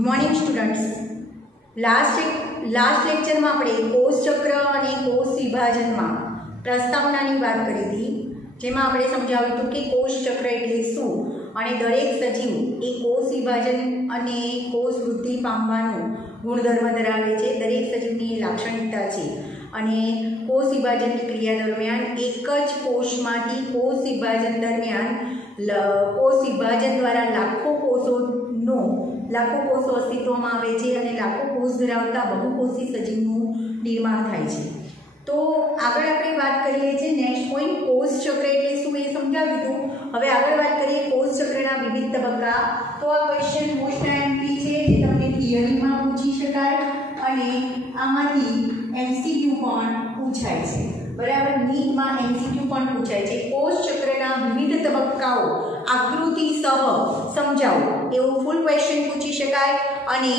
Good morning students. Last lecture में આપણે કોષ ચક્ર અને કોષ વિભાજનમાં પ્રસ્તાવનાની વાત કરી હતી, જેમાં આપણે સમજાવ્યું હતું કે કોષ ચક્ર એટલે શું અને દરેક સજીવ એ કોષ વિભાજન અને કોષ વૃદ્ધિ પામવાનો ગુણધર્મ ધરાવે છે। દરેક સજીવની લાક્ષણિકતા છે અને કોષ વિભાજનની ક્રિયા દરમિયાન એક જ કોષમાંથી કોષ વિભાજન દરમિયાન કોષ વિભાજન દ્વારા લાખો કોષો अस्तित्वમાં આવે છે અને લાખો કોષ ધરાવતા બહુકોષી સજીવનું નિર્માણ થાય છે। તો આગળ આપણે વાત કરીએ છીએ નેક્સ્ટ પોઈન્ટ, કોષ ચક્ર એટલે શું એ સમજાવ્યું હતું। હવે આગળ વાત કરીએ કોષ ચક્રના વિવિધ તબક્કા। તો આ ક્વેશ્ચન મોસ્ટ એમપી છે, જે તમને થિયરીમાં પૂછી શકાય અને આમાંથી એમસીક્યુ પણ પૂછાય છે, બરાબર। નીટમાં એમસીક્યુ પણ પૂછાય છે। કોષ ચક્રના વિવિધ તબક્કાઓ આકૃતિસહ સમજાવો એવું ફૂલ ક્વેશ્ચન પૂછી શકાય અને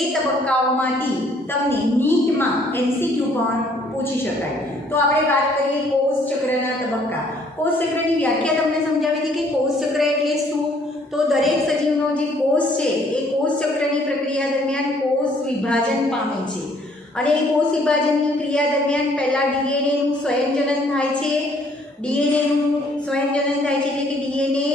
એ તબક્કાઓમાંથી તમને નીટમાં એમસીક્યુ પણ પૂછી શકાય। તો આપણે વાત કરીએ કોષ ચક્રના તબક્કા। કોષ ચક્રની વ્યાખ્યા તમને સમજાવી હતી કે કોષ ચક્ર એટલે શું। તો દરેક સજીવનો જે કોષ છે એ કોષ ચક્રની પ્રક્રિયા દરમિયાન કોષ વિભાજન પામે છે અને એ કોષ વિભાજનની ક્રિયા દરમિયાન પહેલા ડીએનએનું સ્વયંજનન થાય છે। ડીએનએનું સ્વયંજનન થાય છે એટલે કે ડીએનએ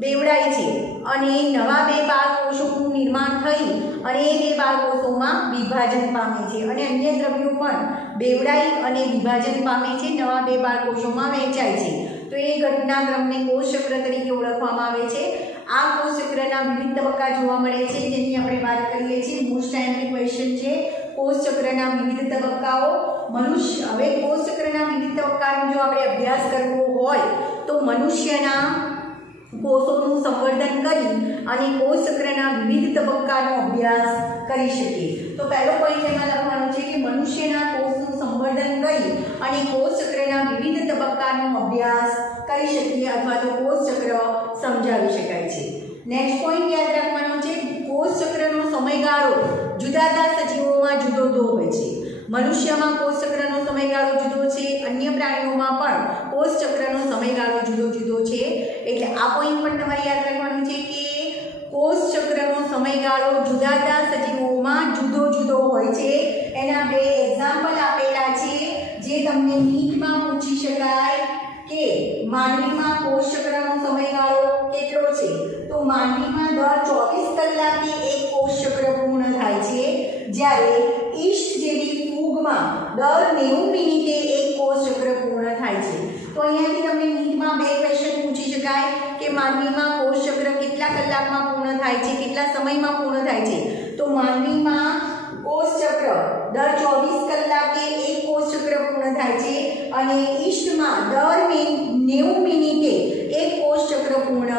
બેવડાય છે અને નવા બે બાળકોષોનું નિર્માણ થઈ અને એ બે બાળકોષોમાં વિભાજન પામે છે અને અન્ય દ્રવ્યો પણ બેવડાઈ અને વિભાજન પામે છે, નવા બે બાળકોષોમાં વહેંચાય છે। તો એ ઘટનાક્રમને કોષ ચક્ર તરીકે ઓળખવામાં આવે છે। આ કોષ ચક્રના વિવિધ તબક્કા જોવા મળે છે, જેની આપણે વાત કરીએ છીએ। મોસ્ટ ટાઈમલી ક્વેશ્ચન છે કોષ ચક્રના વિવિધ તબક્કાઓ। મનુષ્ય, હવે કોષ ચક્રના વિવિધ તબક્કાનો જો આપણે અભ્યાસ કરવો હોય તો મનુષ્યના કોષોનું સંવર્ધન કરી અને કોષ ચક્રના વિવિધ તબક્કાનો અભ્યાસ કરી શકીએ। તો પહેલો પોઈન્ટ એમાં લખવાનો છે કે મનુષ્યના કોષનું સંવર્ધન કરી અને કોષ ચક્રના વિવિધ તબક્કાનો અભ્યાસ કરી શકીએ અથવા તો કોષ ચક્ર સમજાવી શકાય છે। નેક્સ્ટ પોઈન્ટ યાદ રાખવાનો છે, કોષ ચક્રનો સમયગાળો જુદા જુદા સજીવોમાં જુદો જુદો હોય છે। મનુષ્યમાં કોષ ચક્રનો સમયગાળો જુદો છે, અન્ય પ્રાણીઓમાં પણ કોષ ચક્રનો સમયગાળો જુદો જુદો છે। એટલે આ પોઈન્ટ પણ તમારે યાદ રાખવાનું છે કે કોષ ચક્રનો સમયગાળો જુદા જુદા સજીવોમાં જુદો જુદો હોય છે। એના બે એક્ઝામ્પલ આપેલા છે જે તમને નીટમાં પૂછી શકાય કે માનવીમાં કોષ ચક્રનો સમયગાળો કેટલો છે। તો માનવીમાં દર 24 કલાકે એક કોષ ચક્ર પૂર્ણ થાય છે, જ્યારે ઈસ્ટ જેવી ફૂગમાં દર 90 મિનિટે એક કોષ ચક્ર પૂર્ણ થાય છે। તો અહીંયાથી તમને નીટમાં બે ક્વેશ્ચન પૂછી શકાય કે માનવીમાં કોષ ચક્ર કેટલા કલાકમાં પૂર્ણ થાય છે, કેટલા સમયમાં પૂર્ણ થાય છે। તો માનવીમાં કોષ ચક્ર દર 24 કલાકે એક કોષ ચક્ર પૂર્ણ થાય છે અને ઈસ્ટમાં દર 90 મિનિટે એક કોષ ચક્ર પૂર્ણ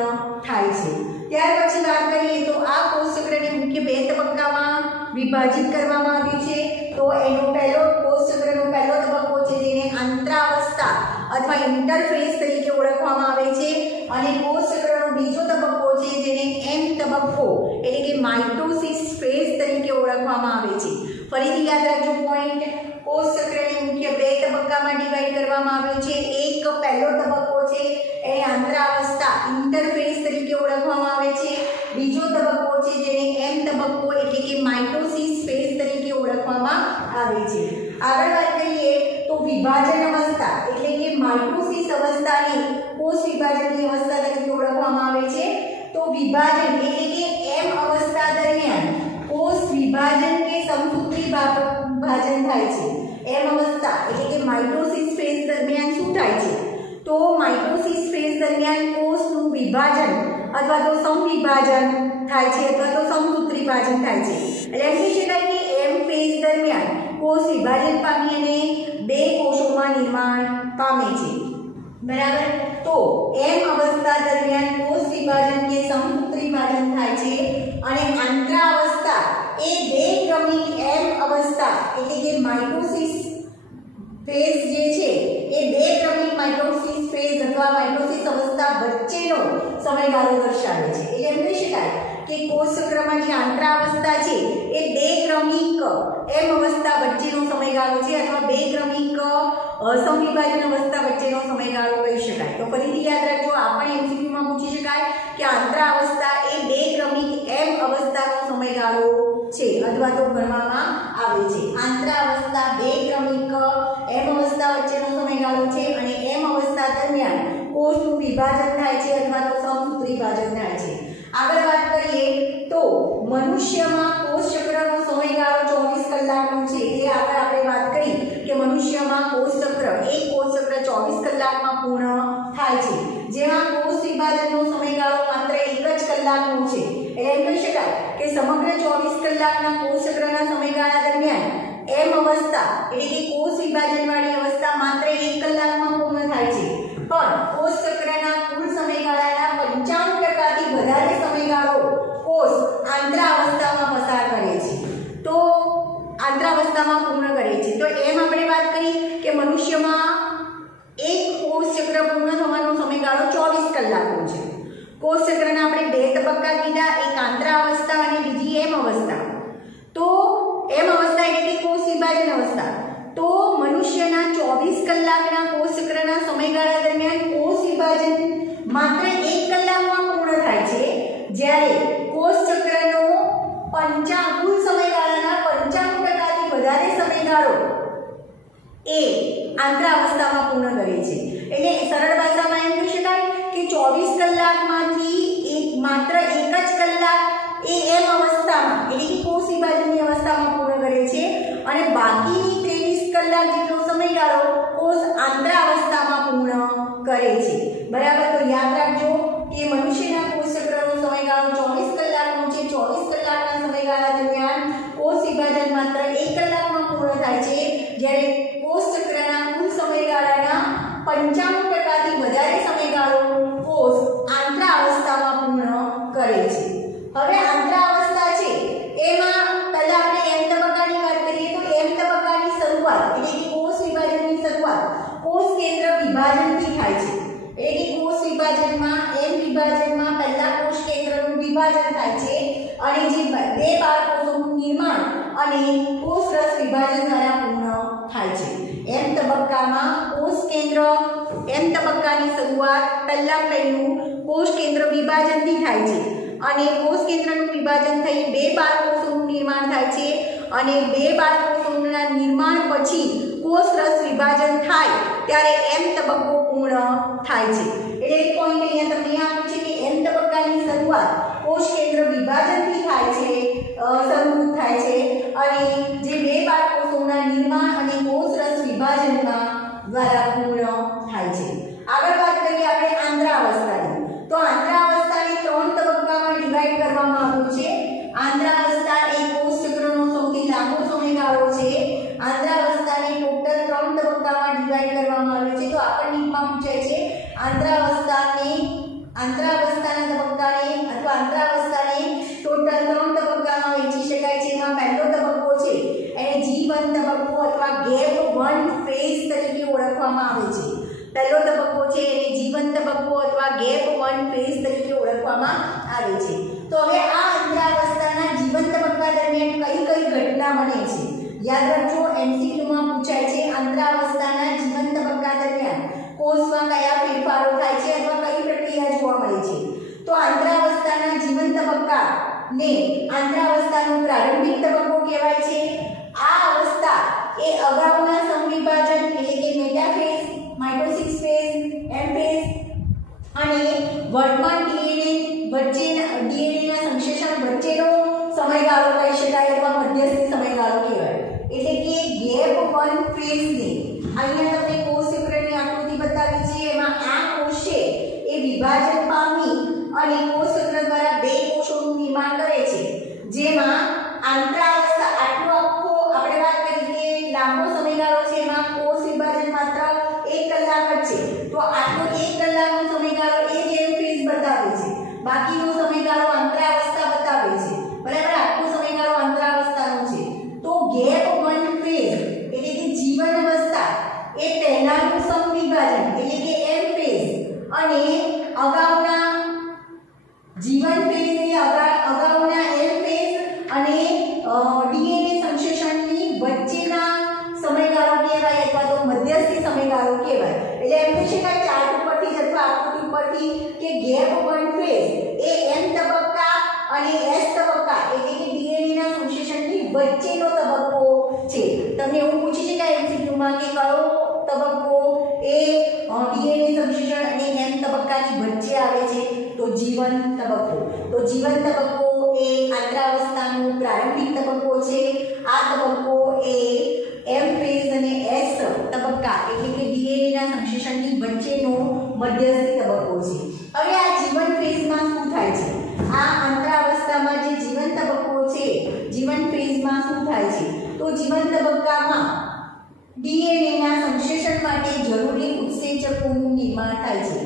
થાય છે। ત્યાર પછી વાત કરીએ તો આ કોષ ચક્રને મુખ્ય બે તબક્કામાં વિભાજિત કરવામાં આવ્યું છે। તો એનો પહેલો કોષ ચક્રનો પહેલો તબક્કો છે જેને આંતરાવસ્થા અથવા ઇન્ટરફેઝ તરીકે ઓળખવામાં આવે છે અને કોષ ચક્રનો બીજો તબક્કો છે જેને એમ તબક્કો એટલે કે માઇટોસિસ ફેઝ તરીકે ઓળખવામાં આવે છે। ફરીથી યાદ રાખજો પોઈન્ટ, કોષ ચક્રને મુખ્ય બે તબક્કામાં ડિવાઈડ કરવામાં આવ્યો છે। એક પહેલો તબક્કો છે એને આંતરાવસ્થા ઇન્ટરફેઝ તરીકે ઓળખવામાં આવે છે, બીજો તબક્કો છે જેને એમ તબક્કો એટલે કે માઇટોસિસ ફેઝ તરીકે ઓળખવામાં આવે છે। આગળ વાત કરીએ તો વિભાજન અવસ્થા એટલે કે માઇટોસિસ અવસ્થાને કોષ વિભાજનની અવસ્થા તરીકે ઓળખવામાં આવે છે। તો વિભાજન એટલે કે એમ અવસ્થા દરમિયાન કોષ વિભાજન કે સમસૂત્રી વિભાજન થાય છે। એમ અવસ્થા એટલે કે માઇટોસિસ ફેઝ દરમિયાન શું થાય છે? તો માઇટોસિસ ફેઝ દરમિયાન કોષનું વિભાજન અથવા તો સમવિભાજન થાય છે અથવા તો સમસૂત્રી વિભાજન થાય છે। એટલે એમ કહી શકાય કે એમ ફેઝ દરમિયાન કોષ વિભાજન પામી અને બે કોષોમાં નિર્માણ પામે છે, બરાબર। તો એમ અવસ્થા દરમિયાન કોષ વિભાજન કે સમસૂત્રી વિભાજન થાય છે અને આંતરાવસ્થા એ બે ક્રમિક એમ અવસ્થા એટલે કે માઇટોસિસ ફેઝ જે છે એ બે ક્રમિક માઇટોસિસ ફેઝ અથવા માઇટોસિસ અવસ્થા વચ્ચેનો સમયગાળો દર્શાવે છે। એટલે એમ કહી શકાય કે કોષ ચક્રમાં જે આંતરાવસ્થા છે એ બે ક્રમિક એમ અવસ્થા વચ્ચેનો સમયગાળો છે અથવા બે ક્રમિક સમવિભાજન અવસ્થા વચ્ચેનો સમયગાળો કહી શકાય। તો ફરીથી યાદ રાખજો, આ પણ એમસીક્યુમાં પૂછી શકાય કે આંતરાવસ્થા એ બે ક્રમિક એમ અવસ્થાનો સમયગાળો અથવા તો ગણવામાં આવે છે। આંતરાવસ્થા બે ક્રમિક એમ અવસ્થા વચ્ચેનો સમયગાળો છે અને એમ અવસ્થા દરમિયાન કોષનું વિભાજન થાય છે અથવા તો સમસૂત્રી વિભાજન થાય છે। આગળ વાત કરીએ તો મનુષ્યમાં કોષ ચક્રનો સમયગાળો 24 કલાકનો છે। એ આગળ આપણે વાત કરી કે મનુષ્યમાં કોષ ચક્ર એક કોષ ચક્ર 24 કલાકમાં પૂર્ણ થાય છે, જેમાં કોષ વિભાજનનો સમયગાળો માત્ર 1 જ કલાકનો છે। એટલે એમ કહી શકાય કે સમગ્ર 24 કલાકના કોષ ચક્રના સમયગાળા દરમિયાન એમ અવસ્થા એટલે કે કોષ વિભાજનવાળી અવસ્થા માત્ર 1 કલાકમાં પૂર્ણ થાય છે, પણ કોષ ચક્રના કુલ સમયગાળાના 95%થી વધારે સમયગાળો કોષ આંતરાવસ્થામાં પસાર કરે છે। તો આંતરાવસ્થામાં પૂર્ણ કરે છે। તો એમ આપણે વાત કરી કે મનુષ્યમાં એક કોષ ચક્ર પૂર્ણ થવાનો સમયગાળો 24 કલાકનો છે। કોષ ચક્રના આપણે બે તબક્કા કીધા, એક આંતરાવસ્થા અને બીજી એમ અવસ્થા। તો એમ અવસ્થા એટલે કે કોષ વિભાજન અવસ્થા। તો મનુષ્યના 24 કલાકના કોષ ચક્રના સમયગાળા દરમિયાન કોષ વિભાજન માત્ર 1 કલાકમાં પૂર્ણ થાય છે, જ્યારે કોષ ચક્રનો કુલ સમયગાળાના 95%થી વધારે સમયગાળો એ આંતરાવસ્થામાં પૂર્ણ કરે છે। એટલે સરળ ભાષામાં એમ કહી શકાય કે 24 કલાકમાંથી માત્ર 1 જ કલાક એ એમ અવસ્થામાં એટલે કે કોષ વિભાજનની અવસ્થામાં પૂર્ણ કરે છે અને બાકીની 23 કલાક જેટલો સમયગાળો કોષ આંતરાવસ્થામાં પૂર્ણ કરે છે। બરાબર, તો યાદ રાખજો કે મનુષ્યના કોષ ચક્રનો સમયગાળો 24 કલાકનો છે। 24 કલાકના સમયગાળા દરમિયાન કોષ વિભાજન માત્ર 1 કલાકમાં પૂર્ણ થાય છે, જ્યારે કોષ ચક્રના કુલ સમયગાળાના 95%થી વધારે સમયગાળો કોષ આંતરાવસ્થામાં પૂર્ણ કરે છે। હવે આંતરાવસ્થા છે એમાં પહેલા આપણે એમ તબક્કાની વાત કરીએ તો એમ તબક્કાની શરૂઆત એટલે કે કોષ વિભાજનની શરૂઆત કોષ કેન્દ્ર વિભાજનથી થાય છે। એટલે કે કોષ વિભાજનમાં એમ વિભાજનમાં પહેલા કોષ કેન્દ્રનું વિભાજન થાય છે અને જે બે બાળકોષોનું નિર્માણ અને કોષ રસ વિભાજન દ્વારા પૂર્ણ થાય છે। એમ તબક્કામાં કોષ કેન્દ્ર એમ તબક્કાની શરૂઆત પહેલું કોષ કેન્દ્ર વિભાજનથી થાય છે અને કોષ કેન્દ્રનું વિભાજન થઈ બે બાળકોષોનું નિર્માણ થાય છે અને બે બાળકોષોના નિર્માણ પછી કોષ રસ વિભાજન થાય ત્યારે એમ તબક્કો પૂર્ણ થાય છે। એટલે એક પોઈન્ટ અહીંયા તમને આપ્યું છે કે એમ તબક્કાની શરૂઆત કોષ કેન્દ્ર વિભાજનથી થાય છે શરૂ થાય છે અને જે બે બાળકોષોના નિર્માણ અને કોષ રસ વિભાજનમાં દ્વારા પૂર્ણ થાય છે। આગળ વાત કરીએ આપણે આંતરાવસ્થાની, તો આંતરાવસ્થાને 3 તબક્કામાં ડિવાઈડ કરવામાં આવ્યું છે। આંતરાવસ્થા એ કોષ ચક્રનો સૌથી લાંબો સમયગાળો છે। આંતરાવસ્થાને ટોટલ 3 તબક્કામાં ડિવાઈડ કરવામાં આવ્યું છે। તો આપણને પૂછાય છે આંતરાવસ્થાના તબક્કાને અથવા આંતરાવસ્થાને ટોટલ 3 તબક્કામાં વહેંચી શકાય છે। એમાં પહેલો તબક્કો છે એને G1 તબક્કો અથવા ગેપ 1 ફેઝ તરીકે ઓળખવામાં આવે છે। પહેલો તબક્કો છે એને G1 તબક્કો અથવા ગેપ 1 ફેઝ તરીકે ઓળખવામાં આવે છે। તો હવે આ આંતરાવસ્થાના G1 તબક્કા દરમિયાન કઈ ઘટના બને છે? યાદ રાખજો, MCQમાં પૂછાય છે આંતરાવસ્થાના G1 તબક્કા દરમિયાન કોષમાં કયા ફેરફારો થાય છે અથવા કઈ પ્રક્રિયા જોવા મળે છે? તો આંતરાવસ્થાના G1 તબક્કાને આંતરાવસ્થાનો પ્રારંભિક તબક્કો કહેવાય છે। આ અવસ્થા એ અગાઉના સમવિભાજન એટલે કે મેટાફેઝ, માઇટોસિસ ફેઝ, એમ ફેઝ અને વર્તમાન ડીએનએના સંશ્લેષણ વચ્ચેનો સમયગાળો કહી શકાય અથવા મધ્યસ્થી સમયગાળો કહેવાય। એટલે કે ગેપ 1 ફેઝને અહીંયા તમને કોષ ચક્રની આકૃતિ બતાવી છે। એમાં આ કોષ છે એ વિભાજન પામી અને કોષ ચક્ર દ્વારા બે કોષોનું નિર્માણ કરે છે, જેમાં આંતરાવસ્થા આટલો આખો આપણે વાત કરી કે લાંબો સમયગાળો છે, એમાં કોષ વિભાજન માત્ર 1 કલાક જ છે। તો આટલો 1 કલાકનો સમયગાળો એ ગેપ ફેઝ બતાવે છે, બાકીનો સમયગાળો આંતરાવસ્થા બતાવે છે। બરાબર, આખો સમયગાળો આંતરાવસ્થાનો છે। તો ગેપ 1 ફેઝ એટલે કે G1 અવસ્થા એ પહેલાનું સમવિભાજન એટલે કે એમ ફેઝ અને અગાઉના G1 ફેઝ એ અગાઉના એમ ફેઝ અને ડીએનએ સંશ્લેષણની વચ્ચેના સમયગાળો કહેવાય અથવા તો મધ્યસ્થી સમયગાળો કહેવાય। એટલે એમ કહી શકાય ચાર્ટ ઉપરથી જ અથવા આકૃતિ ઉપરથી કે ગેપ 1 ફેઝ એ એમ તબક્કા અને એસ તબક્કા એટલે કે ડીએનએના સંશ્લેષણની વચ્ચેનો તબક્કો છે. તમને એવું પૂછી શકાય એમસીક્યુમાં કે કયો તબક્કો એ ડીએનએ સંશ્લેષણ અને એમ તબક્કાની વચ્ચે આવે છે? તો જીવન તબક્કો. તો જીવન તબક્કો એ આંતરાવસ્થાનો પ્રારંભિક તબક્કો છે. આ તબક્કો એ એમ ફેઝ અને એસ તબક્કા એટલે કે ડીએનએ ના સંશ્લેષણની વચ્ચેનો મધ્યસ્થી તબક્કો છે. હવે આ જીવન ફેઝમાં શું થાય છે? આ આંતરાવસ્થામાં જે જીવન તબક્કો છે, જીવન ફેઝમાં શું થાય છે? તો જીવન તબક્કામાં ડીએનએ ના સંશ્લેષણ માટે જરૂરી ઉત્સેચકોનું નિર્માણ થાય છે.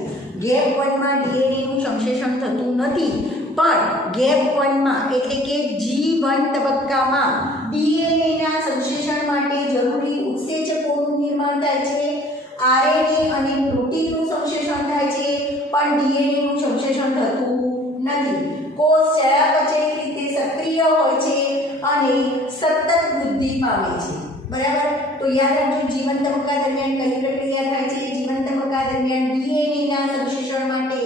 ગેપ 1 માં ડીએનએ નું સંશ્લેષણ થતું નથી, પણ ગેપ 1 માં એટલે કે G1 તબક્કામાં ડીએનએ ના સંશ્લેષણ માટે જરૂરી ઉત્સેચકોનું નિર્માણ થાય છે. આરએનએ અને પ્રોટીનનું સંશ્લેષણ થાય છે, પણ ડીએનએ નું સંશ્લેષણ થતું નથી. કોષ ચયાપચય રીતે સક્રિય હોય છે અને સતત વૃદ્ધિ પામે છે. બરાબર? તો યાદ રાખજો જીવન તબક્કા દરમિયાન કઈ પ્રક્રિયા થાય છે? જીવન તબક્કા દરમિયાન ડીએનએ ના સંશ્લેષણ માટે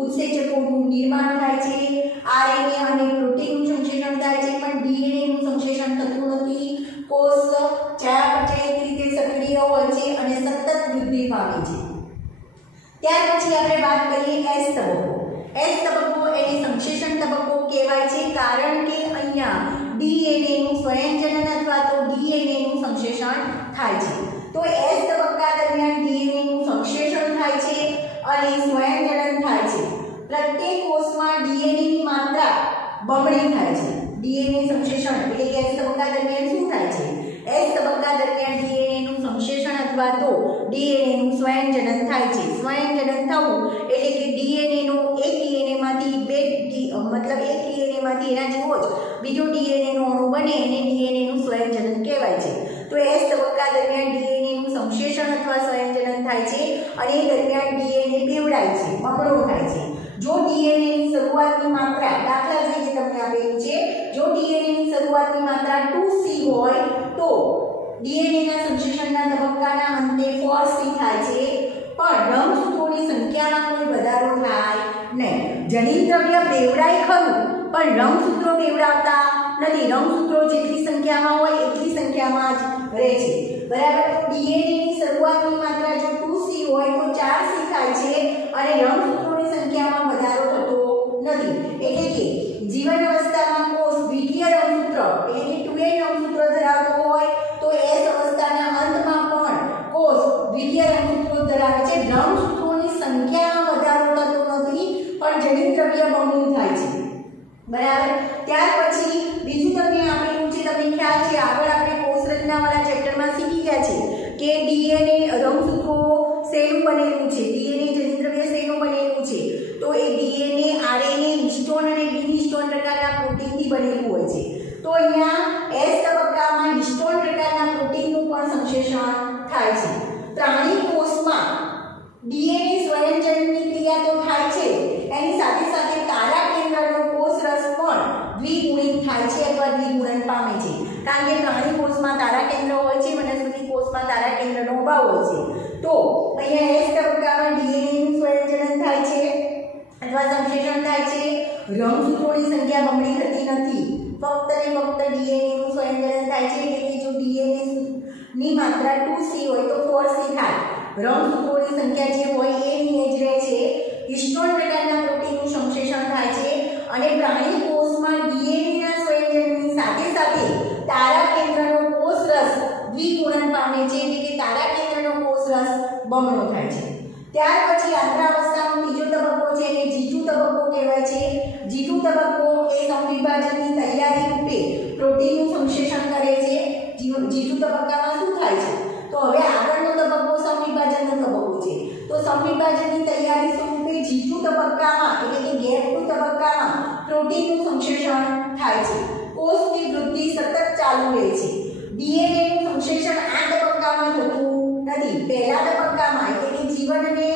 ઉત્સેચકોનું નિર્માણ થાય છે. આરએનએ અને પ્રોટીનનું સંશ્લેષણ થાય છે, પણ ડીએનએ નું સંશ્લેષણ થતું નથી. કોષ ચયાપચય રીતે સક્રિય હોય છે અને સતત વૃદ્ધિ પામે છે. ત્યાર પછી આપણે વાત કરીએ એસ તબક્કો. એસ તબક્કો એને સંશ્લેષણ તબક્કો કહેવાય છે, કારણ કે અહીંયા ડીએનએ નું સ્વયંજનન અથવા તો ડીએનએ નું સંશ્લેષણ થાય છે. તો એસ તબક્કા દરમિયાન ડીએનએ નું સંશ્લેષણ થાય છે અને સ્વયંજનન થાય છે. પ્રત્યેક કોષમાં ડીએનએ ની માત્રા બમણી થાય છે. ડીએનએ સંશ્લેષણ એટલે કે એસ તબક્કા દરમિયાન શું થાય છે? એસ તબક્કા દરમિયાન ડીએનએ નું સંશ્લેષણ અથવા તો ડીએનએ નું સ્વયંજનન થાય છે. સ્વયંજનન થવું એટલે કે ડીએનએ નો એક ડીએનએ માંથી એક ડીએનએ માંથી એના જેવો જ બીજો ડીએનએ નો અણુ બને એને ડીએનએ નું સ્વયંજનન કહેવાય છે. તો એસ તબક્કા દરમિયાન ડીએનએ નું સંશ્લેષણ અથવા સ્વયંજનન થાય છે અને એ દરમિયાન ડીએનએ બેવડાય છે, બમણો થાય છે. જો ડીએનએ ની શરૂઆતની માત્રા દાખલા તરીકે તમને આપેલું છે, જો ડીએનએ ની શરૂઆતની માત્રા 2C હોય તો ડીએનએ ના સંશ્લેષણના તબક્કાના અંતે 4C થાય છે, પણ રંગસૂત્રોની સંખ્યામાં કોઈ વધારો થાય નહીં. જનીનદ્રવ્ય બેવડાય ખરું, પણ રંગસૂત્રો બેવડાવતા નથી. રંગસૂત્રો જેટલી સંખ્યામાં હોય એટલી સંખ્યામાં જ રહે છે. બરાબર? ડીએનએ ની શરૂઆતની માત્રા જો 2C હોય તો 4C થાય છે અને રંગસૂત્રોની સંખ્યામાં વધારો થતો નથી. એટલે કે જીવન અવસ્થામાં કોષ દ્વિતીય રંગસૂત્ર એટલે કે 2n રંગસૂત્ર ધરાવતો હોય તો એસ અવસ્થાના અંતમાં પણ કોષ દ્વિતીય રંગસૂત્રો ધરાવે છે. રંગસૂત્રોની સંખ્યામાં વધારો થતો નથી, પણ જનીનદ્રવ્ય બમણું થાય છે. બરાબર? ત્યાર પછી બીજું તમને આપેલું છે, તમને ખ્યાલ છે આગળ આપણે કોષ રચનાવાળા ચેપ્ટરમાં શીખી ગયા છે કે ડીએનએ રંગસૂત્રો શેનું બનેલું છે? ડીએનએ જનીનદ્રવ્ય શેનું બનેલું છે? તો એ ડીએનએ, આરએનએ, હિસ્ટોન અને બિન હિસ્ટોન પ્રકારના પ્રોટીનથી બનેલું હોય છે. તો અહીંયા એસ તબક્કામાં હિસ્ટોન પ્રકારના પ્રોટીનનું પણ સંશ્લેષણ થાય છે. પ્રાણી કોષમાં ડીએનએ સ્વયંજનનની ક્રિયા તો થાય છે, એની સાથે સાથે તારા કેન્દ્રનો કોષરસ પણ દ્વિગુણિત થાય છે અથવા દ્વિગુણન પામે છે. કારણ કે પ્રાણી કોષમાં તારા કેન્દ્ર હોય છે, વનસ્પતિ કોષમાં તારા કેન્દ્રનો અભાવ હોય છે. તો અહીંયા એસ તબક્કામાં ડીએનએ નું સ્વયંજનન થાય છે અથવા સંશ્લેષણ થાય છે. રંગસૂત્રોની સંખ્યા બમણી થતી નથી, ફક્ત ને ફક્ત ડીએનએ નું સ્વયંજનન થાય છે. એટલે કે જો ડીએનએ ની માત્રા 2C હોય તો 4C થાય. રંગસૂત્રોની સંખ્યા જે હોય એની જ રહે છે. હિસ્ટોન પ્રકારના પ્રોટીનનું સંશ્લેષણ થાય છે અને પ્રાણી કોષમાં ડીએનએ ના સ્વયંજનનની સાથે સાથે તારા કેન્દ્રનો કોષરસ દ્વિગુણન પામે છે. એટલે કે તારા કેન્દ્રનો કોષરસ બમણો થાય છે. ત્યાર પછી આંતરાવસ્થાનો ત્રીજો તબક્કો છે એને G2 તબક્કો કહેવાય છે. G2 તબક્કો એ સંવિભાજનની તૈયારી રૂપે પ્રોટીનનું સંશ્લેષણ કરે છે. G2 તબક્કામાં શું થાય છે? તો હવે આગળનો તબક્કો સંવિભાજનનો તબક્કો છે. તો સંવિભાજનની તૈયારી સ્વરૂપે G2 તબક્કામાં એટલે કે ગેપ 2 તબક્કામાં પ્રોટીનનું સંશ્લેષણ થાય છે. કોષની વૃદ્ધિ સતત ચાલુ રહે છે. ડીએનએ નું સંશ્લેષણ આ તબક્કામાં થતું નથી. પહેલા તબક્કામાં એટલે કે જીવન અને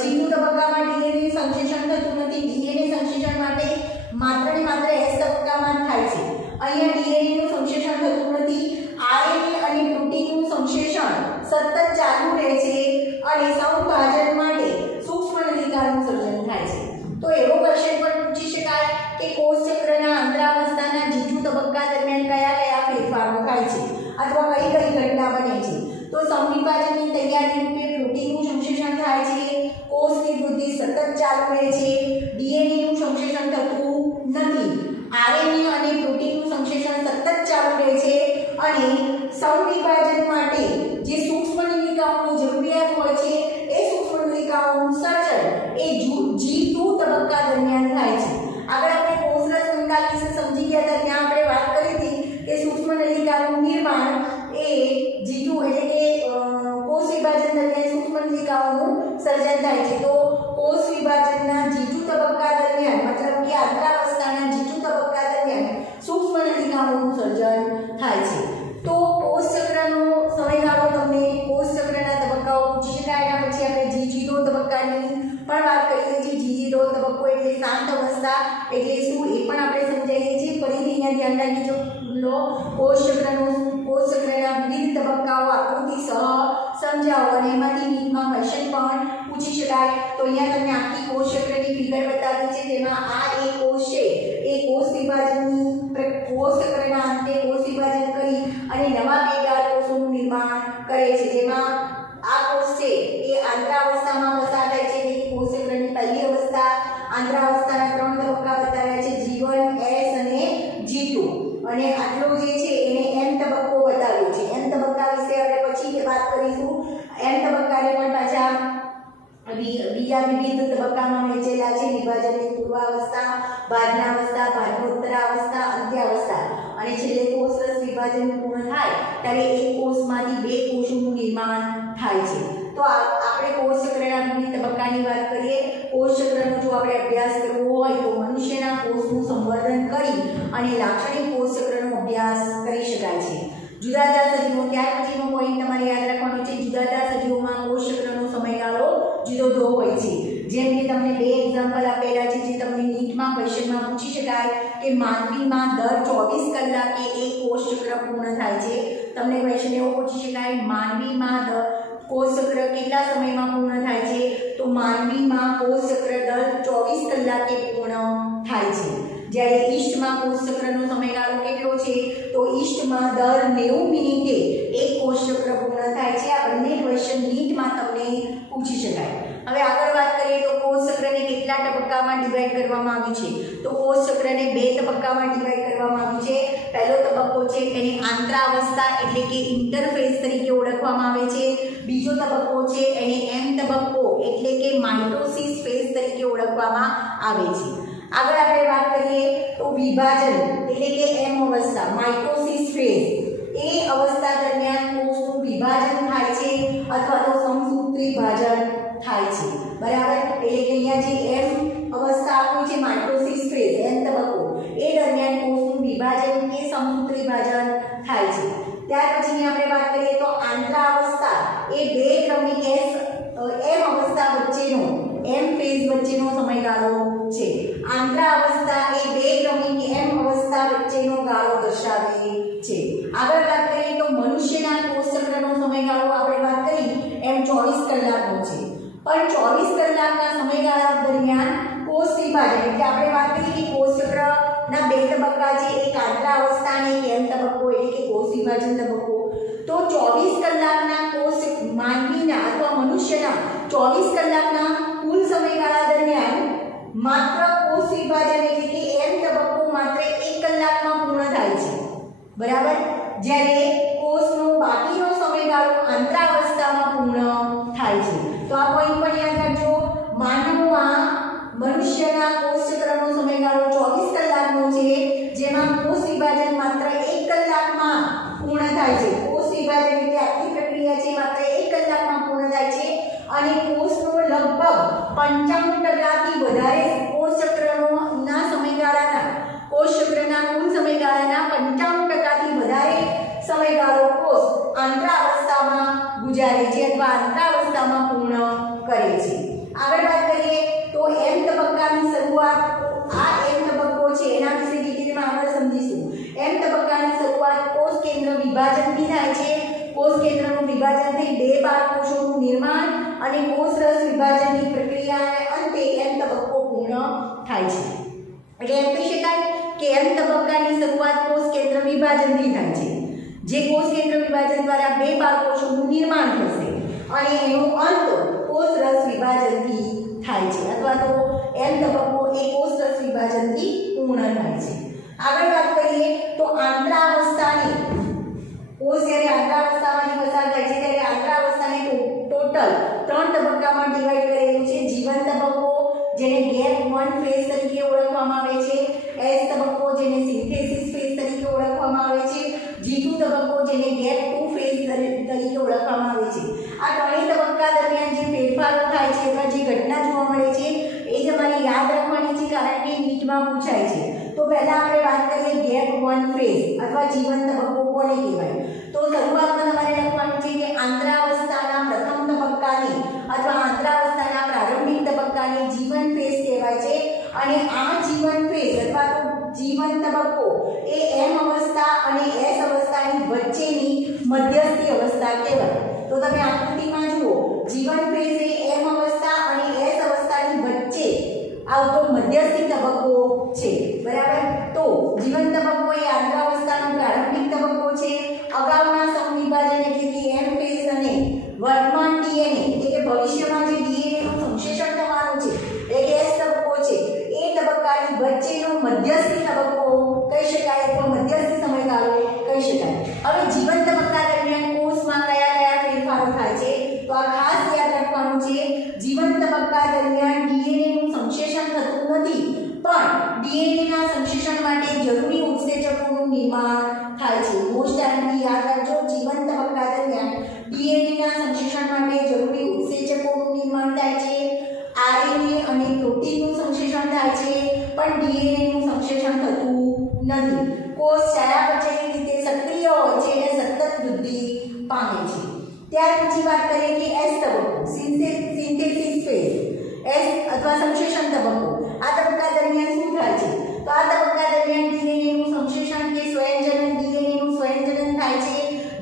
G2 તબક્કામાં ડીએનએ સંશ્લેષણ થતું નથી. ડીએનએ સંશ્લેષણ માટે માત્ર ને માત્ર એસ તબક્કામાં જ થાય છે. અહીંયા ડીએનએ નું સંશ્લેષણ થતું નથી. આરએનએ અને પ્રોટીનનું સંશ્લેષણ સતત ચાલુ રહે છે અને સંવિભાજન માટે સૂક્ષ્મ નલિકાનું સર્જન થાય છે. તો એવો ક્વેશ્ચન પણ પૂછી શકાય કે કોષ ચક્રના અંતરાવસ્થાના G2 તબક્કા દરમિયાન કયા કયા ફેરફાર સમવિભાજન માટે જે સૂક્ષ્મ નલિકાઓની જરૂરિયાત હોય છે એ સૂક્ષ્મ નલિકાઓનું સર્જન એ G2 તબક્કા દરમિયાન થાય છે। આગળ આપણે કોષરસ કંકાલ વિશે સમજી ગયા હતા, ત્યાં આપણે વાત કરી હતી કે સૂક્ષ્મ નલિકાનું નિર્માણ એ G2 એટલે કે કોષ વિભાજન દરમિયાન સૂક્ષ્મ નલિકાઓનું સર્જન થાય છે। તો કોષ વિભાજનના G2 તબક્કા દરમિયાન મતલબ કે આંતરાવસ્થાના G2 તબક્કા દરમિયાન સૂક્ષ્મ નલિકાઓનું સર્જન થાય છે। તો કોષ ચક્રનો સમયગાળો તમને કોષ ચક્રના તબક્કાઓ પૂછી શકાય। એના પછી આપણે G0 તબક્કાની પણ વાત કરીએ છીએ। G0 તબક્કો એટલે શાંત અવસ્થા એટલે શું એ પણ આપણે સમજાવીએ છીએ। ફરીથી અહીંયા ધ્યાન રાખજો લો, કોષ ચક્રના વિવિધ તબક્કાઓ આકૃતિ સહ સમજાવો અને એમાંથી નીટમાં ક્વેશ્ચન પણ પૂછી શકાય। તો અહીંયા તમને આખી કોષ ચક્રની ફિગર બતાવી છે, જેમાં આ એક કોષ છે એ કોષ ચક્રના અંતે કોષ વિભાજન કરી અને નવા પેદાર કોષોનું નિર્માણ કરે છે, જેમાં આ કોષ છે એ આંતરાવસ્થામાં પસાર થાય છે। એટલે કોષ ચક્રની પહેલી અવસ્થા આંતરાવસ્થાના 3 તબક્કા બતાવ્યા છે, G1, S અને G2, અને આટલો જે છે એને M તબક્કો બતાવ્યો છે। M તબક્કા વિશે આપણે પછી વાત કરીશું। M તબક્કાને પણ પાછા બીજા વિવિધ તબક્કામાં વહેંચેલા છે। વિભાજનની પૂર્વાવસ્થા, ભાજનાવસ્થા, ભાજનોત્તરાવસ્થા, અંત્યાવસ્થા, અને છેલ્લે કોષરસ વિભાજન પૂર્ણ થાય ત્યારે એક કોષમાંથી 2 કોષોનું નિર્માણ થાય છે। તો આપણે કોષ ચક્રના વિવિધ તબક્કાની વાત કરીએ। કોષ ચક્રનો જો આપણે અભ્યાસ કરવો હોય તો મનુષ્યના કોષનું સંવર્ધન કરી અને લાક્ષણિક કોષ ચક્રનો અભ્યાસ કરી શકાય છે। જુદા જુદા સજીવો, ત્યાર પછીનો પોઈન્ટ તમારે યાદ રાખવાનો છે, જુદા જુદા સજીવોમાં કોષ ચક્રનો સમયગાળો જુદો જુદો હોય છે। જેમ કે તમને 2 એક્ઝામ્પલ આપેલા છે જે તમને નીટમાં ક્વેશ્ચનમાં પૂછી શકાય કે માનવીમાં દર 24 કલાકે એક કોષ ચક્ર પૂર્ણ થાય છે। તમને ક્વેશ્ચન એવો પૂછી શકાય માનવીમાં કોષ ચક્ર કેટલા સમયમાં પૂર્ણ થાય છે? તો માનવીમાં કોષ ચક્ર દર 24 કલાકે પૂર્ણ થાય છે। જ્યારે ઈસ્ટમાં કોષ ચક્રનો સમયગાળો કેટલો છે? તો ઈસ્ટમાં દર 90 મિનિટે એક કોષ ચક્ર પૂર્ણ થાય છે। આ બંને ક્વેશ્ચન નીટમાં તમને પૂછી શકાય। હવે આગળ વાત કરીએ તો કોષ ચક્રને કેટલા તબક્કામાં ડિવાઈડ કરવામાં આવ્યું છે? તો કોષ ચક્રને 2 તબક્કામાં ડિવાઈડ કરવામાં આવ્યું છે। પહેલો તબક્કો છે એને આંતરાવસ્થા એટલે કે ઇન્ટરફેઝ તરીકે ઓળખવામાં આવે છે। બીજો તબક્કો છે એને M તબક્કો એટલે કે માઇટોસિસ ફેઝ તરીકે ઓળખવામાં આવે છે। આગળ આપણે વાત કરીએ તો વિભાજન એટલે કે M અવસ્થા, માઇટોસિસ ફેઝ, એ અવસ્થા દરમિયાન કોષનું વિભાજન થાય છે અથવા તો સમસૂત્રી વિભાજન થાય છે। બરાબર, એટલે કે અહીંયા જે M અવસ્થા આપી છે માઇટોસિસ ફેઝ M તબક્કો, એ દરમિયાન કોષનું વિભાજન કે સમસૂત્રી વિભાજન થાય છે। ત્યાર પછીની આપણે વાત કરીએ તો આંતરાવસ્થા એ 2 ક્રમિક M અવસ્થા વચ્ચેનો M ફેઝ વચ્ચેનો સમયગાળો છે। આંતરાવસ્થા એ 2 ક્રમિક M અવસ્થા વચ્ચેનો ગાળો દર્શાવે છે। આગળ વાત કરીએ તો મનુષ્યના કોષ ચક્રનો સમયગાળો આપણે વાત કરી એમ 24 કલાકનો છે, પણ 24 કલાકના સમયગાળા દરમિયાન કોષ વિભાજન એટલે આપણે વાત કરી કે કોષ ચક્રના 2 તબક્કા છે, એક આંતરાવસ્થા અને એક M તબક્કો એટલે કે કોષ વિભાજન તબક્કો। તો 24 કલાકના કોષ માનવીના અથવા મનુષ્યના 24 કલાકના કુલ સમયગાળા દરમિયાન માત્ર કોષ વિભાજન એટલે કે M તબક્કો માત્ર 1 કલાકમાં પૂર્ણ થાય છે। બરાબર, જ્યારે કોષનો બાકીનો સમયગાળો આંતરાવસ્થામાં પૂર્ણ થાય છે। તો આ પોઈન્ટ પણ યાદ રાખજો। માનવમાં મનુષ્યના કોષ ચક્રનો સમયગાળો 24 કલાકનો છે, જેમાં કોષ વિભાજન માત્ર 1 કલાકમાં પૂર્ણ થાય છે। કોષ વિભાજન એટલે આખી પ્રક્રિયા છે માત્ર 1 કલાકમાં પૂર્ણ થાય છે, અને કોષનો લગભગ 95% વધારે કોષ ચક્રના કુલ સમયગાળાના 95% વધારે સમયગાળો કોષ આંતરાવસ્થામાં ગુજારે છે અથવા આંતરાવસ્થામાં પૂર્ણ કરે છે। આગળ વાત કરીએ તો M તબક્કાની શરૂઆત, આ M તબક્કો છે એના વિશે ડિટેલમાં આગળ સમજીશું। M તબક્કાની શરૂઆત કોષ કેન્દ્ર વિભાજનથી થાય છે। કોષ કેન્દ્રનું વિભાજન થઈ 2 બાળકોષોનું નિર્માણ અને કોષરસ વિભાજનની પ્રક્રિયાને અંતે M તબક્કો પૂર્ણ થાય છે। એટલે એમ કહી શકાય કે M તબક્કાની શરૂઆત કોષ કેન્દ્ર વિભાજનથી થાય છે, જે કોષ કેન્દ્ર વિભાજન દ્વારા 2 બાળકોષોનું નિર્માણ થશે અને એનો અંત કોષરસ વિભાજનથી થાય છે અથવા તો M તબક્કો એ કોષરસ વિભાજનથી પૂર્ણ થાય છે। આગળ વાત કરીએ તો આંતરાવસ્થાની કોષ જ્યારે આંતરાવસ્થામાંથી પસાર થાય છે ત્યારે આંતરાવસ્થાને ટોટલ 3 તબક્કામાં ડિવાઈડ કરેલું છે. જીવન તબક્કો જેને ગેપ 1 ફેઝ તરીકે ઓળખવામાં આવે છે, એસ તબક્કો જેને સિન્થેસિસ ફેઝ તરીકે ઓળખવામાં આવે છે, G2 તબક્કો જેને ગેપ 2 ફેઝ તરીકે ઓળખવામાં આવે છે. આ ત્રણેય તબક્કા દરમિયાન જે ફેરફારો થાય છે અથવા જે ઘટના જોવા મળે છે એ જ તમારે યાદ રાખવાની છે, કારણ કે નીટમાં પૂછાય છે. તો પહેલા આપણે વાત કરીએ ગેપ 1 ફેઝ અથવા જીવન તબક્કો કોને કહેવાય. તો શરૂઆતમાં તમારે લખવાનું છે કે આંતરાવસ્થાના પ્રથમ તબક્કાને અથવા આંતરાવસ્થાના પ્રારંભિક તબક્કાને જીવન ફેઝ કહેવાય છે. અને આ જીવન ફેઝ અથવા તો જીવન તબક્કો એ એમ અવસ્થા અને એસ અવસ્થાની વચ્ચેની મધ્યસ્થી અવસ્થા કહેવાય. તો તમે આકૃતિમાં જુઓ, જીવન ફેઝ એ એમ અવસ્થા અને એસ અવસ્થાની વચ્ચે આવતો મધ્યસ્થી તબક્કો છે, બરાબર. તો જીવન તબક્કો એ આંતરાવસ્થાનો પ્રારંભિક તબક્કો છે. અગાઉના સમવિભાજન એટલે કે એમ ફેઝ અને વર્તમાન ડીએનએ એટલે કે ભવિષ્યમાં જે ડીએનએ નું સંશ્લેષણ થવાનું છે એટલે કે એસ તબક્કો છે, એ તબક્કાની વચ્ચેનો મધ્યસ્થી તબક્કો કહી શકાય અથવા મધ્યસ્થી સમયગાળો કહી શકાય. હવે જીવન તબક્કા દરમિયાન કોષમાં કયા કયા ફેરફારો થાય છે તો આ ખાસ યાદ રાખવાનું છે. જીવન તબક્કા દરમિયાન ડીએનએ નું સંશ્લેષણ થતું નથી, પણ ડીએનએ ના સંશ્લેષણ માટે જરૂરી ઉત્સેચકોનું નિર્માણ થાય છે. મોસ્ટ આઈમ્પોર્ટન્ટ યાદ રાખજો, જીવન તબક્કા દરમિયાન ડીએનએ ના સંશ્લેષણ માટે જરૂરી ઉત્સેચકોનું નિર્માણ થાય છે. આરએનએ અને પ્રોટીનનું સંશ્લેષણ થાય છે, પણ ડીએનએ નું સંશ્લેષણ થતું નથી. કોષ ચયાપચયની રીતે સક્રિય હોય છે અને સતત વૃદ્ધિ પામે છે. ત્યાર પછી વાત કરીએ કે એસ તબક્કો, સિન્થેસિસ ફેઝ, એસ અથવા સંશ્લેષણ તબક્કો. આ તબક્કા દરમિયાન શું થાય છે તો આ તબક્કા દરમિયાન ડીએનએ નું સંશ્લેષણ કે સ્વયંજનન, ડીએનએ નું સ્વયંજનન થાય છે,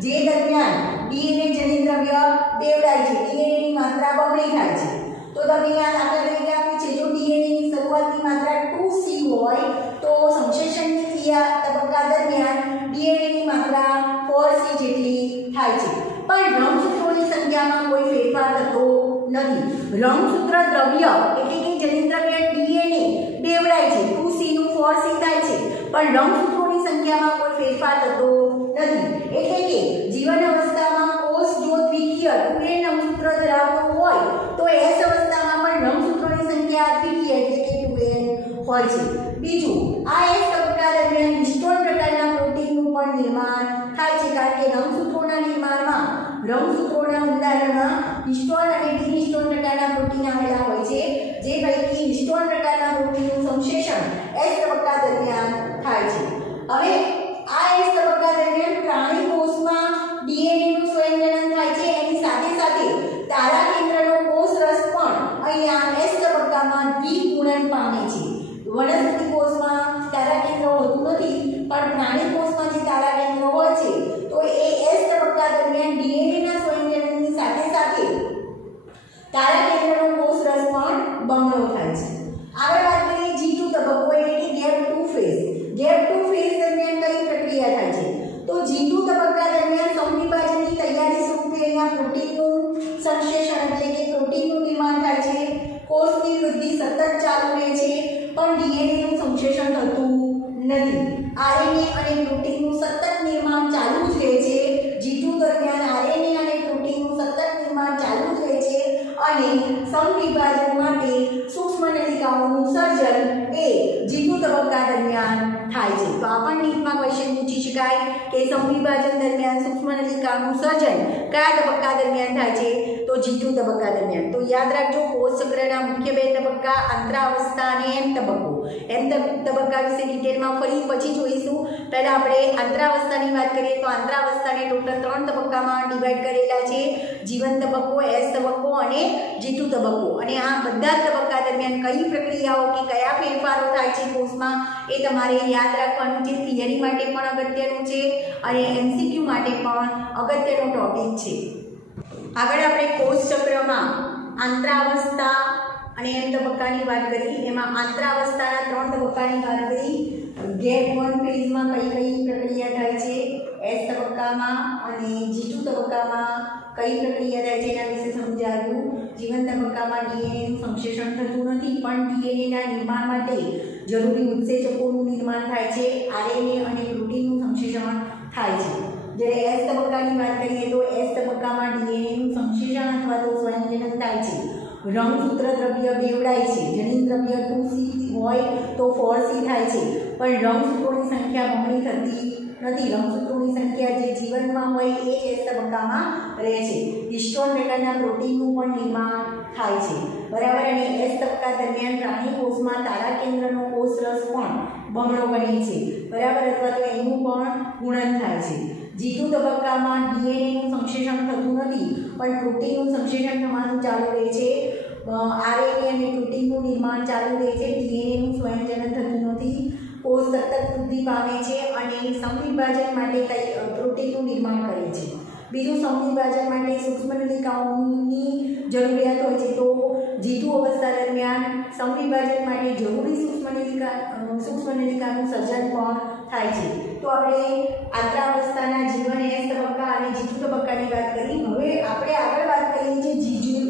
જે દરમિયાન ડીએનએ જનિત દ્રવ્ય બેવડાય છે, ડીએનએ ની માત્રા બમણી થાય છે. તો તમે યાદ આગળ લઈ આપી છે, જો ડીએનએ ની શરૂઆતની માત્રા 2C હોય તો સંશ્લેષણની ક્રિયા તબક્કા દરમિયાન ડીએનએ ની માત્રા 4C જેટલી થાય છે. પણ રંગસૂત્રોની સંખ્યામાં કોઈ ફેરફાર થતો નથી. રંગસૂત્ર દ્રવ્ય એટલે કે જનિત દ્રવ્ય ડીએનએ બેવડાય છે, 2C નું 4C થાય છે, પણ રંગસૂત્રોની સંખ્યામાં કોઈ ફેરફાર થતો નથી. એટલે કે જીવન અવસ્થામાં કોષ જો દ્વિકીય 2n રંગસૂત્ર ધરાવતો હોય તો એસ અવસ્થામાં પણ રંગસૂત્રોની સંખ્યા દ્વિકીય એટલે કે 2n હોય છે. બીજું, આ એસ તબક્કા દરમિયાન હિસ્ટોન પ્રકારના પ્રોટીનનું પણ નિર્માણ થાય છે, કારણ કે રંગસૂત્રોના નિર્માણમાં રંગસૂત્રોના બંધારણમાં હિસ્ટોન અને ડિહિસ્ટોન પ્રકારના પ્રોટીન આવેલા હોય છે, જે પૈકી હિસ્ટોન પ્રકારના પ્રોટીનનું સંશ્લેષણ એસ તબક્કા દરમિયાન થાય છે. હવે આ એસ તબક્કા દરમિયાન પ્રાણી કોષમાં ડીએનએ નું સ્વયંજનન થાય છે, એની સાથે સાથે તારા કેન્દ્રનો કોષ રસ પણ અહીંયા એસ તબક્કામાં દ્વિગુણન પામે છે. વનસ્પતિ કોષમાં તારા કેન્દ્ર હોતું નથી, પણ પ્રાણી કોષમાં જે તારા કેન્દ્ર હોય છે તો એ એસ તબક્કા દરમિયાન ડીએનએ ના સ્વયંજનનની સાથે સાથે તારા કેન્દ્રનો કોષ રસ પણ બમણો થાય છે. આગળ વાત કરીએ G2 તબક્કો એટલે કે ગેપ 2 ફેઝ. ગેપ 2 ફેઝ દરમિયાન કઈ પ્રક્રિયા થાય છે તો G2 તબક્કા દરમિયાન સમવિભાજનની તૈયારી સ્વરૂપે અહીંયા પ્રોટીનનું સંશ્લેષણ એટલે કે પ્રોટીનનું નિર્માણ થાય છે. કોષની વૃદ્ધિ સતત ચાલુ રહે છે, પણ ડીએનએ નું સંશ્લેષણ થતું નથી. આરએનએ અને પ્રોટીનનું સતત નિર્માણ ચાલુ જ રહે છે. G2 દરમિયાન આરએનએ અને પ્રોટીનનું સતત નિર્માણ ચાલુ જ રહે છે અને સમવિભાજન માટે સૂક્ષ્મ નલિકાઓનું સર્જન એ G2 તબક્કા દરમિયાન થાય છે. તો આ પણ નીટમાં ક્વેશ્ચન પૂછી શકાય કે સમવિભાજન દરમિયાન સૂક્ષ્મ નલિકાનું સર્જન કયા તબક્કા દરમિયાન થાય છે તો G2 તબક્કા દરમિયાન. તો યાદ રાખજો, કોષ ચક્રના મુખ્ય બે તબક્કા આંતરાવસ્થા અને એમ તબક્કો. એમ તબક્કા વિશે ડિટેલમાં ફરી પછી જોઈશું. પહેલા આપણે આંતરાવસ્થાની વાત કરીએ તો આંતરાવસ્થાને ટોટલ 3 તબક્કામાં ડિવાઈડ કરેલા છે, જીવન તબક્કો, એસ તબક્કો અને G2 તબક્કો. અને આ બધા તબક્કા દરમિયાન કઈ પ્રક્રિયાઓ કે કયા ફેરફારો થાય છે કોષમાં એ તમારે યાદ રાખવાનું છે. થિયરી માટે પણ અગત્યનું છે અને એમસીક્યુ માટે પણ અગત્યનો ટોપિક છે. આગળ આપણે કોષ ચક્રમાં આંતરાવસ્થા અને એમ તબક્કાની વાત કરી. એમાં આંતરાવસ્થાના 3 તબક્કાની વાત કરી. ગેપ 1 ફેઝમાં કઈ કઈ પ્રક્રિયા થાય છે, એસ તબક્કામાં અને G2 તબક્કામાં કઈ પ્રક્રિયા થાય છે એના વિશે સમજાવ્યું. જીવન તબક્કામાં ડીએનએ નું સંશ્લેષણ થતું નથી, પણ ડીએનએ ના નિર્માણ માટે જરૂરી ઉત્સેચકોનું નિર્માણ થાય છે. આરએનએ અને પ્રોટીનનું સંશ્લેષણ થાય છે. જ્યારે એસ રંગસૂત્ર દ્રવ્ય બેવડાય છે, જનીન દ્રવ્ય 2C હોય તો 4C થાય છે, પણ રંગસૂત્રોની સંખ્યા બમણી થતી નથી. રંગસૂત્રોની સંખ્યા જે જીવનમાં હોય એ જ S તબક્કામાં રહે છે. હિસ્ટોન પ્રકારના પ્રોટીનનું પણ નિર્માણ થાય છે, બરાબર. અને S તબક્કા દરમિયાન પ્રાણી કોષમાં તારા કેન્દ્રનો કોષરસ પણ બમણો બને છે, બરાબર, અથવા તો એનું પણ ગુણન થાય છે. G2 તબક્કામાં ડીએનએનું સંશ્લેષણ થતું નથી, પણ પ્રોટીનનું સંશ્લેષણ થવાનું ચાલુ રહે છે. આરએનએ અને પ્રોટીનનું નિર્માણ ચાલુ રહે છે. ડીએનએનું સ્વયંજનન થતું નથી. કોષ સતત વૃદ્ધિ પામે છે અને સંવિભાજન માટે પ્રોટીનનું નિર્માણ કરે છે. બીજું, સંવિભાજન માટે સૂક્ષ્મનલિકાઓની જરૂરિયાત હોય છે. તો G2 અવસ્થા દરમિયાન સંવિભાજન માટે જરૂરી સૂક્ષ્મનલિકાનું સર્જન પણ થાય છે. તો આપણે આંતરાવસ્થાના જીવન S તબક્કા અને G2 તબક્કાની વાત કરી. હવે આપણે આગળ વાત કરીએ છીએ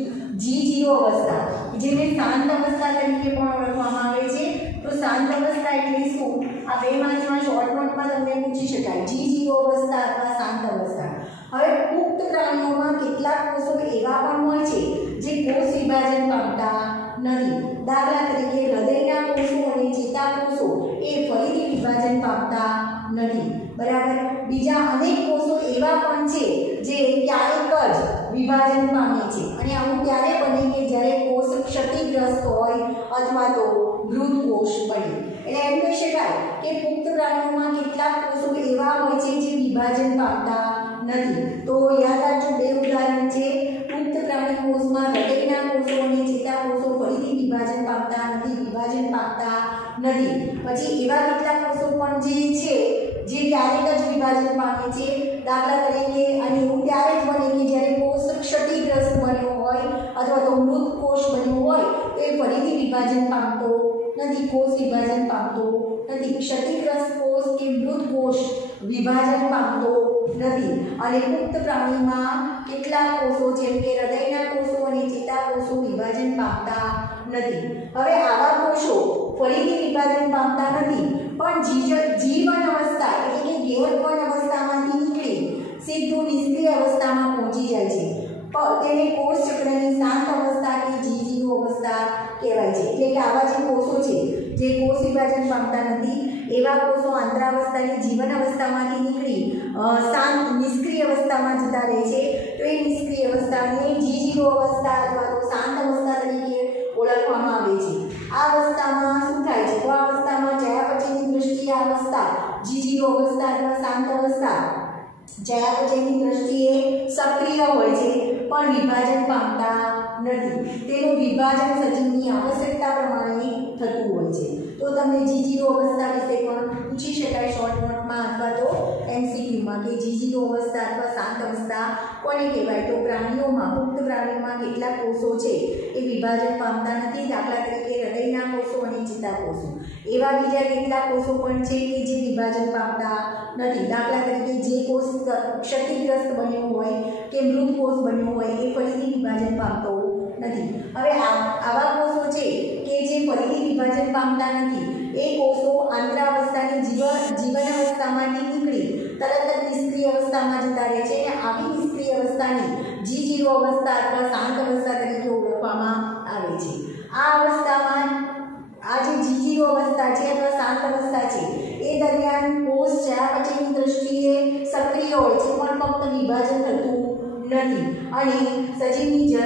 G0 અવસ્થા, જેને શાંત અવસ્થા તરીકે પણ ઓળખવામાં આવે છે. તો શાંત અવસ્થા એટલે શું? આ બે માર્ક્સમાં શોર્ટ નોટમાં તમને પૂછી શકાય. G0 અવસ્થા અથવા શાંત અવસ્થા. હવે પુખ્ત પ્રાણીઓમાં કેટલાક કોષો એવા પણ હોય છે જે કોષ વિભાજન પામતા નથી. દાખલા તરીકે હૃદયના કોષો અને ચેતાકોષો એ ફરીથી વિભાજન પામતા નથી, બરાબર. બીજા અનેક કોષો એવા પણ છે જે ક્યારેક જ વિભાજન પામે છે, અને આવું ત્યારે બને કે જ્યારે કોષ ક્ષતિગ્રસ્ત હોય અથવા તો મૃત કોષ બને. એટલે એમ કહી શકાય કે પુખ્ત પ્રાણીઓમાં કેટલાક કોષો એવા હોય છે જે વિભાજન પામતા નથી. તો યાદ રાખજો, બે ઉદાહરણ છે. પુખ્ત પ્રાણી કોષમાં હૃદયના કોષો અને ચેતાકોષો ફરીથી વિભાજન પામતા નથી. પછી એવા કેટલાક કોષો પણ જે છે જે ક્યારેક જ વિભાજન પામે છે. દાખલા તરીકે અને એવું ત્યારે જ બને કે જ્યારે કોષ ક્ષતિગ્રસ્ત બન્યો હોય અથવા તો મૃત કોષ બન્યો હોય તો એ ફરીથી વિભાજન પામતો નથી. કોષ વિભાજન પામતો નથી. ક્ષતિગ્રસ્ત કોષ કે મૃત કોષ વિભાજન પામતો નથી. અને પુખ્ત પ્રાણીમાં કેટલાક કોષો જેમ કે હૃદયના કોષો અને ચેતાકોષો વિભાજન પામતા નથી. હવે આવા કોષો ફરીથી વિભાજન પામતા નથી, પણ G1 અવસ્થા એટલે કે ગેવટ1 અવસ્થામાંથી નીકળી સીધું નિષ્ક્રિય અવસ્થામાં પહોંચી જાય છે. તેને કોષ ચક્રની શાંત અવસ્થા કે G0 અવસ્થા કહેવાય છે. એટલે કે આવા જે કોષો છે જે કોષ વિભાજન પામતા નથી એવા કોષો આંતરાવસ્થાની જીવન અવસ્થામાંથી નીકળી શાંત નિષ્ક્રિય અવસ્થામાં જતા રહે છે. તો એ નિષ્ક્રિય અવસ્થાને G0 અવસ્થા અથવા તો શાંત અવસ્થા તરીકે ઓળખવામાં આવે છે. આ અવસ્થામાં શું થાય છે? તો આ અવસ્થામાં ચયાપચયની દ્રષ્ટિએ આ અવસ્થા G0 અવસ્થા અથવા શાંત અવસ્થા ચયાપચયની દ્રષ્ટિએ સક્રિય હોય છે પણ વિભાજન પામતા નથી. તેનું વિભાજન સજીવની આવશ્યકતા પ્રમાણે થતું હોય છે. તો તમને G0 અવસ્થા વિશે પણ પૂછી શકાય શોર્ટ નોટમાં અથવા તો MCQમાં કે G0 અવસ્થા અથવા શાંત અવસ્થા કોને કહેવાય? તો પ્રાણીઓમાં, પુખ્ત પ્રાણીઓમાં કેટલાક કોષો છે એ વિભાજન પામતા નથી. દાખલા તરીકે હૃદયના કોષો અને ચેતાકોષો. એવા બીજા કેટલાક કોષો પણ છે કે જે વિભાજન પામતા નથી. દાખલા તરીકે જે કોષ ક્ષતિગ્રસ્ત બન્યો હોય કે મૃત કોષ બન્યો હોય એ ફરીથી વિભાજન પામતો નથી. હવે આવા કોષો છે કે જે ફરીથી વિભાજન પામતા નથી એ કોષો આંતરાવસ્થાની જીવન અવસ્થામાંથી નીકળી તરત જ નિષ્ક્રિય અવસ્થામાં જતા રહે છે. અને આવી નિષ્ક્રિય અવસ્થાની G0 અવસ્થા અથવા શાંત અવસ્થા તરીકે ઓળખવામાં આવે છે. આ અવસ્થામાં આ જે G0 અવસ્થા છે અથવા શાંત અવસ્થા છે એ દરમિયાન કોષ ચયાપચયની દ્રષ્ટિએ સક્રિય હોય છે પણ ફક્ત વિભાજન થતું નથી. અને સજીવની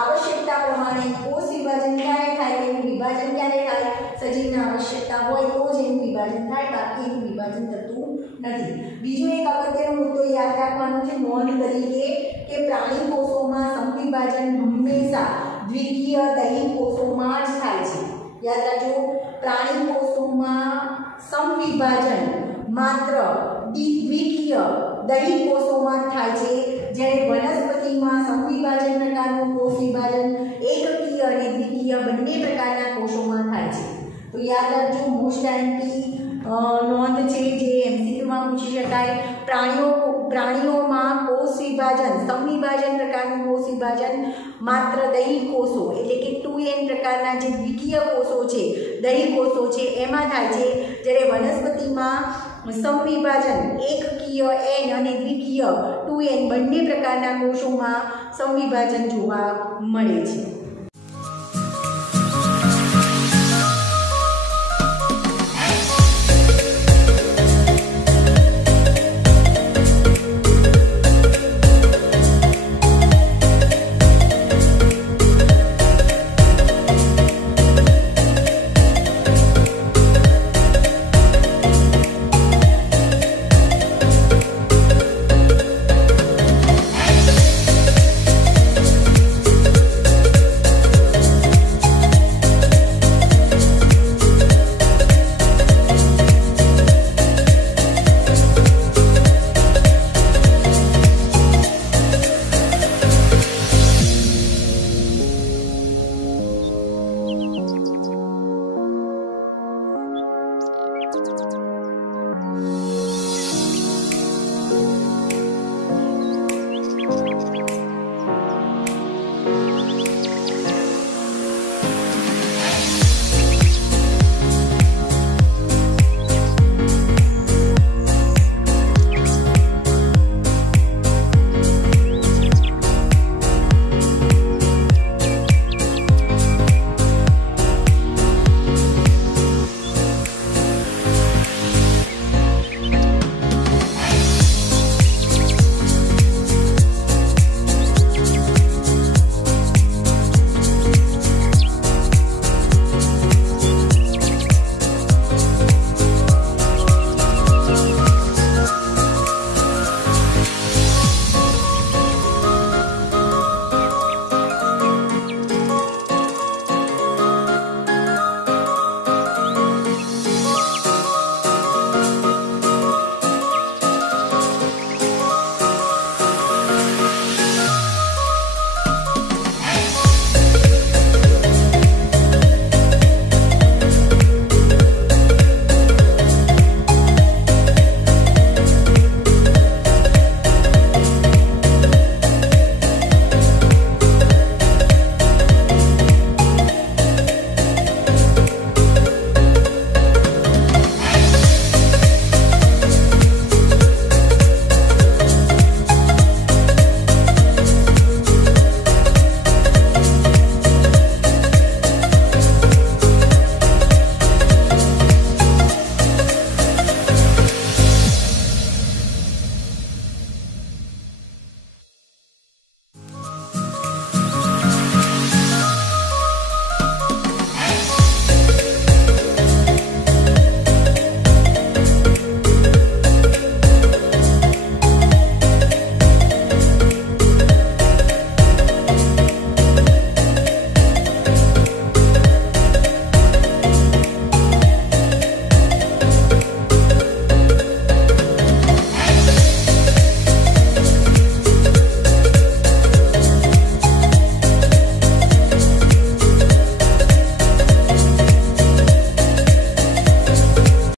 આવશ્યકતા પ્રમાણે કોષ વિભાજન ક્યારે થાય, તેનું વિભાજન ક્યારે થાય, સજીવની આવશ્યકતા હોય તો જ એનું વિભાજન થાય, બાકી એનું વિભાજન થતું નથી. બીજો એક અગત્યનો મુદ્દો યાદ રાખવાનો છે નોંધ તરીકે કે પ્રાણી કોષોમાં સંવિભાજન હંમેશા દ્વિકીય દૈહિક કોષોમાં જ થાય છે. યાદ રાખજો, પ્રાણી કોષોમાં સંવિભાજન માત્ર દ્વિકીય દૈહિક કોષોમાં થાય છે, જ્યારે વનસ્પતિમાં સંવિભાજન પ્રકારનું કોષ વિભાજન એકકીય અને દ્વિકીય બંને પ્રકારના કોષોમાં થાય છે. તો યાદ રાખજો, મોસ્ટ આઈએમપી નોંધ છે જે MCQમાં પૂછી શકાય. પ્રાણીઓમાં કોષ વિભાજન સંવિભાજન પ્રકારનું કોષ વિભાજન માત્ર દૈહિક કોષો એટલે કે 2N પ્રકારના જે દ્વિકીય કોષો છે, દૈહિક કોષો છે એમાં થાય છે, જ્યારે વનસ્પતિમાં સંવિભાજન એકકીય N અને દ્વિકીય 2N બંને પ્રકારના કોષોમાં સંવિભાજન જોવા મળે છે.